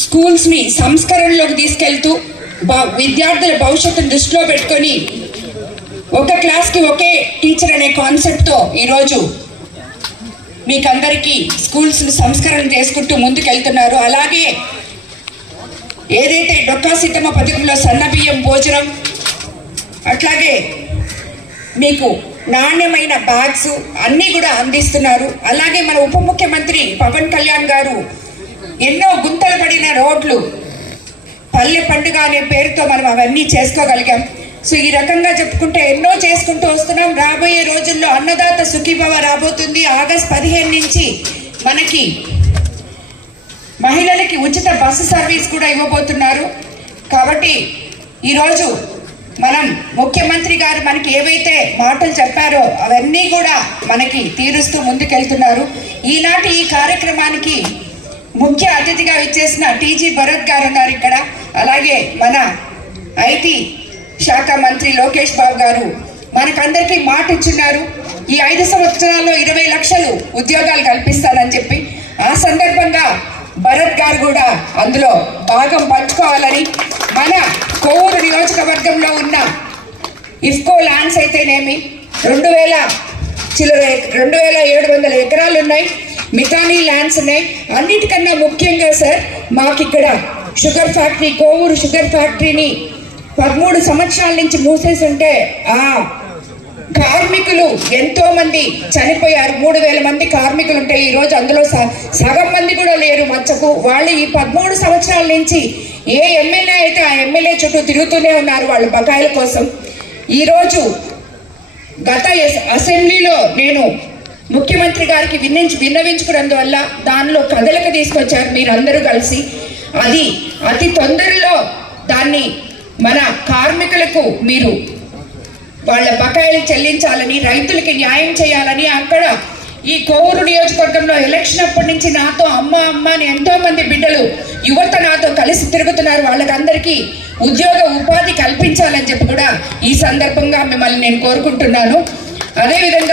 స్కూల్స్ని సంస్కరణలోకి తీసుకెళ్తూ విద్యార్థుల భవిష్యత్తును దృష్టిలో పెట్టుకొని ఒక క్లాస్కి ఒకే టీచర్ అనే కాన్సెప్ట్తో ఈరోజు మీకందరికీ స్కూల్స్ సంస్కరణ చేసుకుంటూ ముందుకెళ్తున్నారు. అలాగే ఏదైతే డొక్కా సీతమ్మ పథకంలో సన్న బియ్యం భోజనం అట్లాగే మీకు నాణ్యమైన బ్యాగ్స్ అన్నీ కూడా అందిస్తున్నారు. అలాగే మన ఉప ముఖ్యమంత్రి పవన్ కళ్యాణ్ గారు ఎన్నో గుంతలు పడిన రోడ్లు. పల్లె పండుగ అనే పేరుతో మనం అవన్నీ చేసుకోగలిగాం. సో ఈ రకంగా చెప్పుకుంటే ఎన్నో చేసుకుంటూ వస్తున్నాం. రాబోయే రోజుల్లో అన్నదాత సుఖీభవ రాబోతుంది. ఆగస్ట్ పదిహేను నుంచి మనకి మహిళలకి ఉచిత బస్సు సర్వీస్ కూడా ఇవ్వబోతున్నారు. కాబట్టి ఈరోజు మనం ముఖ్యమంత్రి గారు మనకి ఏవైతే మాటలు చెప్పారో అవన్నీ కూడా మనకి తీరుస్తూ ముందుకెళ్తున్నారు. ఈనాటి ఈ కార్యక్రమానికి ముఖ్య అతిథిగా ఇచ్చేసిన టీజీ భరత్ గారు ఉన్నారు ఇక్కడ. అలాగే మన ఐటీ శాఖ మంత్రి లోకేష్ బాబు గారు మనకందరికీ మాట ఇచ్చున్నారు ఈ ఐదు సంవత్సరాల్లో ఇరవై లక్షలు ఉద్యోగాలు కల్పిస్తానని చెప్పి ఆ సందర్భంగా భరత్ గారు కూడా అందులో భాగం పంచుకోవాలని మన కోవూరు నియోజకవర్గంలో ఉన్న ఇఫ్కో ల్యాండ్స్ అయితేనేమి రెండు వేల చిల్లర రెండు వేల ఏడు వందల ఎకరాలు ఉన్నాయి మితాని ల్యాండ్స్ ఉన్నాయి అన్నిటికన్నా ముఖ్యంగా సార్ మాకు ఇక్కడ షుగర్ ఫ్యాక్టరీ కోవూరు షుగర్ ఫ్యాక్టరీని పదమూడు సంవత్సరాల నుంచి మూసేసి ఉంటే ఆ కార్మికులు ఎంతో మంది చనిపోయారు. మూడు వేల మంది కార్మికులు ఉంటే ఈరోజు అందులో స- సగం మంది కూడా లేరు మచ్చకు. వాళ్ళు ఈ పదమూడు సంవత్సరాల నుంచి ఏ ఎమ్మెల్యే అయితే ఆ ఎమ్మెల్యే చుట్టూ తిరుగుతూనే ఉన్నారు వాళ్ళ బకాయిల కోసం. ఈరోజు గత అసెంబ్లీలో నేను ముఖ్యమంత్రి గారికి విన్నించి విన్నవించుకున్నందువల్ల దానిలో కదలిక తీసుకొచ్చారు మీరందరూ కలిసి. అది అతి తొందరలో దాన్ని మన కార్మికులకు మీరు వాళ్ళ బకాయిలు చెల్లించాలని రైతులకి న్యాయం చేయాలని అక్కడ ఈ కోవూరు నియోజకవర్గంలో ఎలక్షన్ అప్పటి నుంచి నాతో అమ్మ అమ్మ అని ఎంతో మంది బిడ్డలు యువత నాతో కలిసి తిరుగుతున్నారు. వాళ్ళకందరికీ ఉద్యోగ ఉపాధి కల్పించాలని చెప్పి కూడా ఈ సందర్భంగా మిమ్మల్ని నేను కోరుకుంటున్నాను. అదేవిధంగా